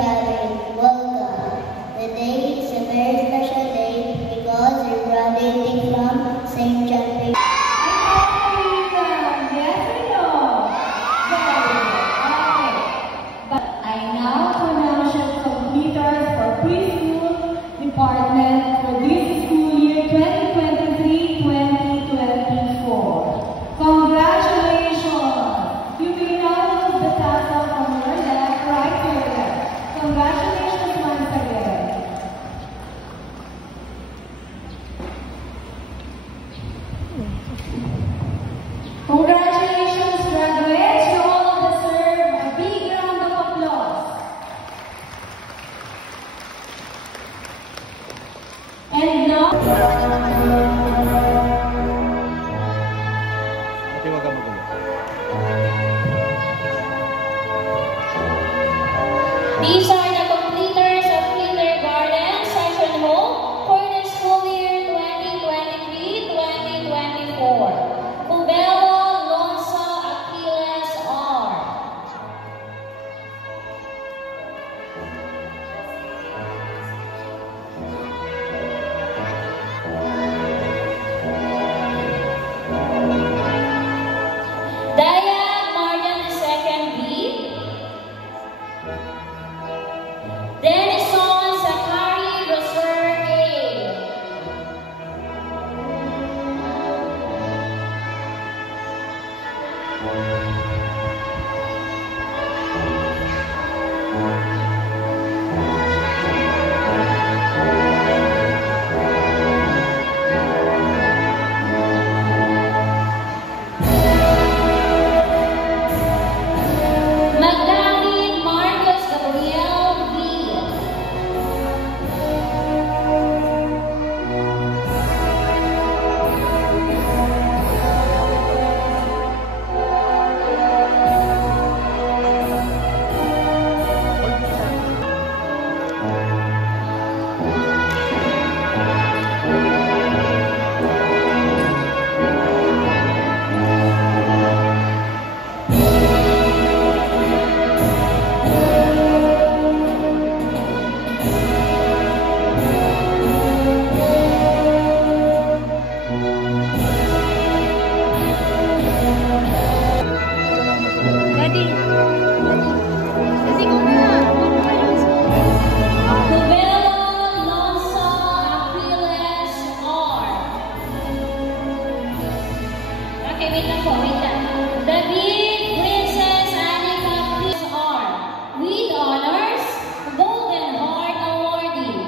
gathering. Welcome. Today is a very special day because we're graduating from St. John Bay. Department for this school year 2023-2024. Congratulations! You may now move the tassel from your left right to your left. Congratulations once again. Congratulations, graduates. You all deserve a big round of applause. And now, these are the completers of kindergarten session home for the school year 2023-2024. Cubelo Alonso Aquiles R. Daya Marjan II B. Denison Zachary Rosser A. Magdalene Marcos Gabriel V. Cubelo Alonso Aquiles R. Okay, wait lang po, wait lang. David Princess Anika Aquiles R. With honors, Golden Heart Awardee.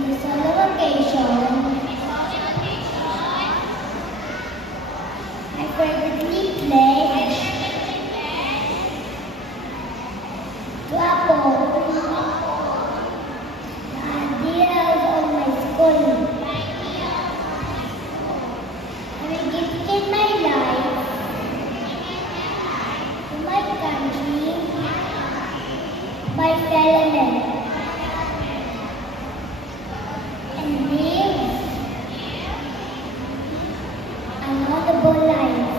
On the solemn occasion, I fervently pledge to uphold the ideals of my school. I will dedicate my life to my country, my fellow men, and live an honorable life.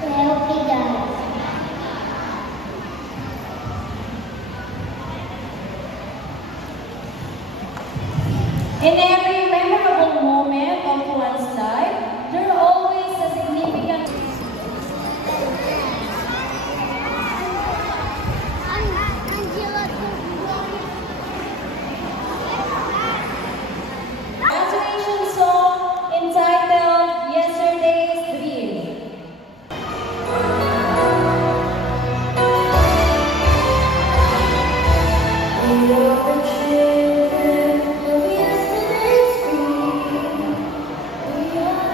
So help me God. In every memorable moment of one's life, there are always a significant graduation song entitled Yesterday's Dream. We are the children of yesterday's dream. We are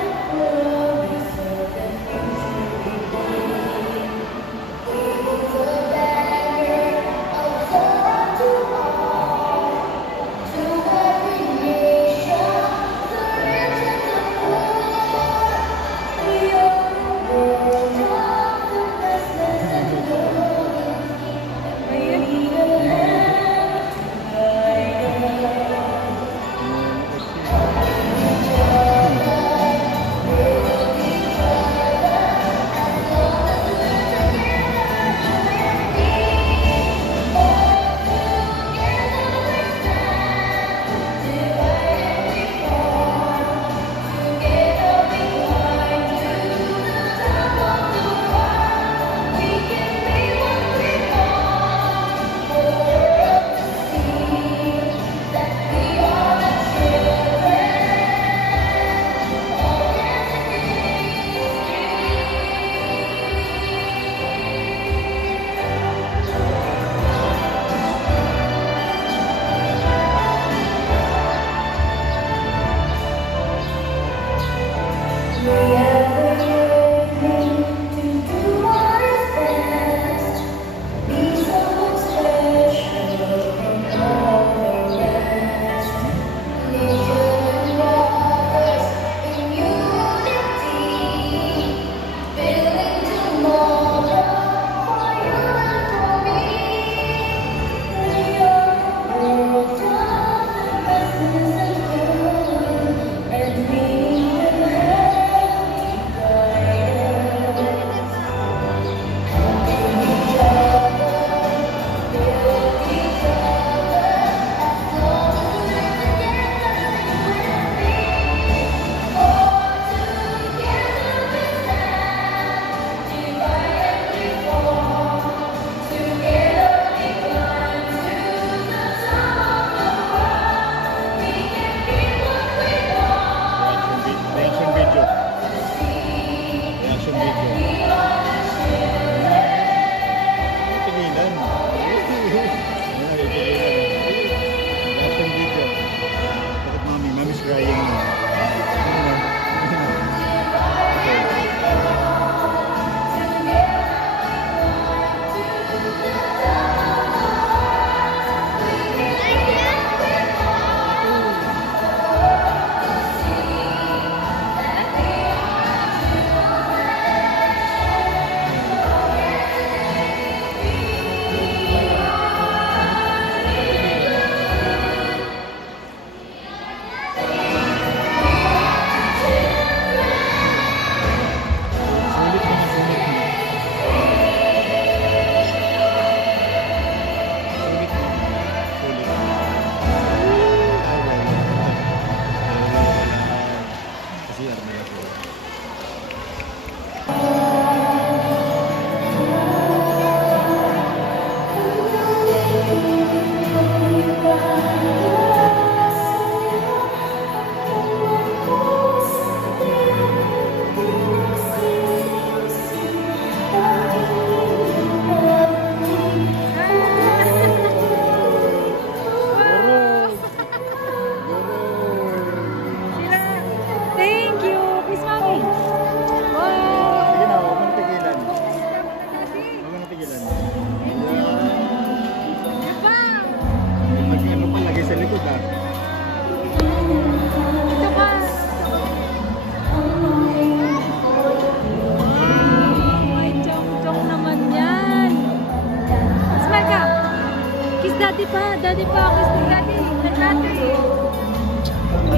daddy pa. Daddy pa. Kiss daddy. Daddy.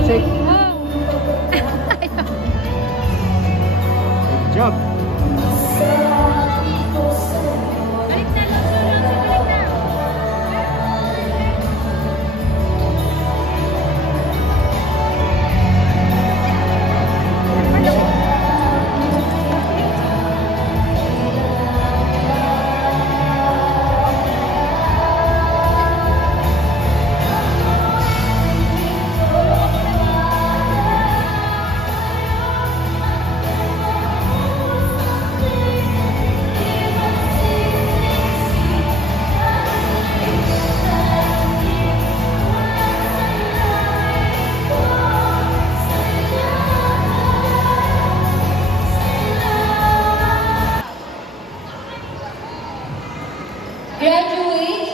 Check. Oh. Good job. Balik na. Balik na. Graduates